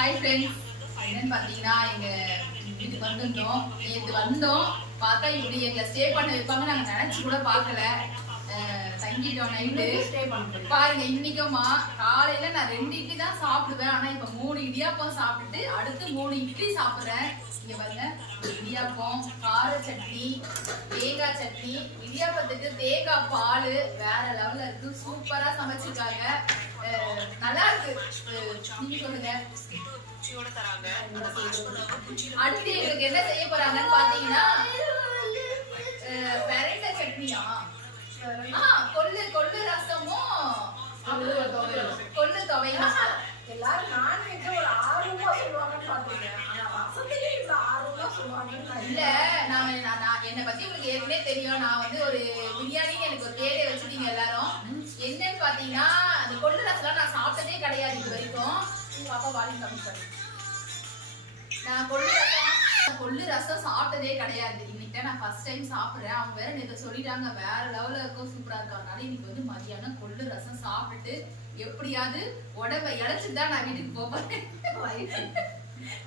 Hi friends, என்னன்னு பார்த்தீங்கன்னா எங்கள் வீட்டுக்கு வந்திருந்தோம். நேற்று வந்தோம், பார்த்தா இப்படி எங்களை ஸ்டே பண்ண வைப்பாங்க நாங்கள் நினச்சி கூட பார்க்கல. தங்கிட்டோம் நைட்டு. பாருங்க, இன்னைக்குமா காலையில் நான் 2 இட்லி தான் சாப்பிடுவேன். ஆனால் இப்போ 3 இடியாப்பம் சாப்பிட்டுட்டு அடுத்து 3 இட்லி சாப்பிட்றேன். இங்கே பாருங்க, இடியாப்பம், கார சட்னி, தேங்காய் சட்னி. இடியாப்பத்துக்கு தேங்காய் பால் வேற லெவலில் இருக்கு. சூப்பராக சமைச்சிருக்காங்க, நல்லா இருக்கு. நீங்க சொல்லுங்க. அடுத்து எங்களுக்கு என்ன செய்ய போறாங்கன்னு பாத்தீங்கன்னா பெரண்டை சட்னியா, கொள்ளு ரசமும் கொள்ளு துவையலும். எல்லாரும் நான்வெஜ் ஒரு ஆர்வமா சொல்லுவாங்கன்னு பாத்தீங்க. இல்ல, என்னை பத்தி உங்களுக்கு ஏற்கனவே தெரியும். நான் வந்து ஒரு பிரியாணின்னு எனக்கு ஒரு பேரே வச்சுட்டீங்க எல்லாரும். என்னன்னு பாத்தீங்கன்னா அந்த கொள்ளு ரசம் நான் சாப்பிட்டதே கிடையாது இது வரைக்கும். பாப்பா வாலிங் கம்மி பண்ணு. நான் கொள்ளு ரசம் சாப்பிட்டதே கிடையாது. இன்னைக்கு நான் ஃபர்ஸ்ட் டைம் சாப்பிடுறேன். அவங்க வேற நேற்று சொல்லிட்டாங்க வேற லெவல்ல இருக்கும், சூப்பரா இருக்கும். அதனால இன்னைக்கு வந்து மதியானம் கொள்ளு ரசம் சாப்பிட்டுட்டு எப்படியாவது உடம்பை இழைச்சிட்டு தான் நான் வீட்டுக்கு போவேன்.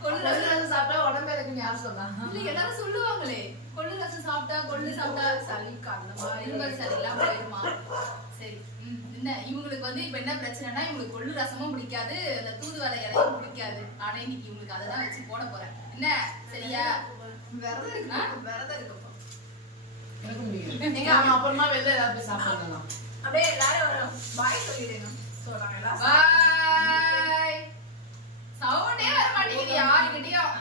கொள்ளு ரசம் சாப்பிட்டா உடம்பு இருக்குன்னு யார் சொன்னாங்க? இல்ல, எல்லாரும் சொல்லுவாங்களே கொள்ளு ரசம் சாப்பிட்டா கொள்ளு சாப்பிட்டா சளிக்கு அந்த மாதிரி சளிலாம் போயிருமா. சரி, என்ன இவங்களுக்கு வந்து இப்ப என்ன பிரச்சனைனா, இவங்களுக்கு கொள்ளு ரசமும் பிடிக்காது, அந்த தூதுவளை இலையும் பிடிக்காது. ஆனா இன்னைக்கு இவங்களுக்கு அதை தான் வச்சு போட போறேன். என்ன சரியா? விரதம் இருக்கப்போ அப்புறமா வெளில ஏதாவது சாப்பிடலாம். அப்படியே எல்லாரும் பாய் சொல்லிடுங்க. பாய். சவுண்டே வர மாட்டேங்குது யாருக்கிட்டயும்.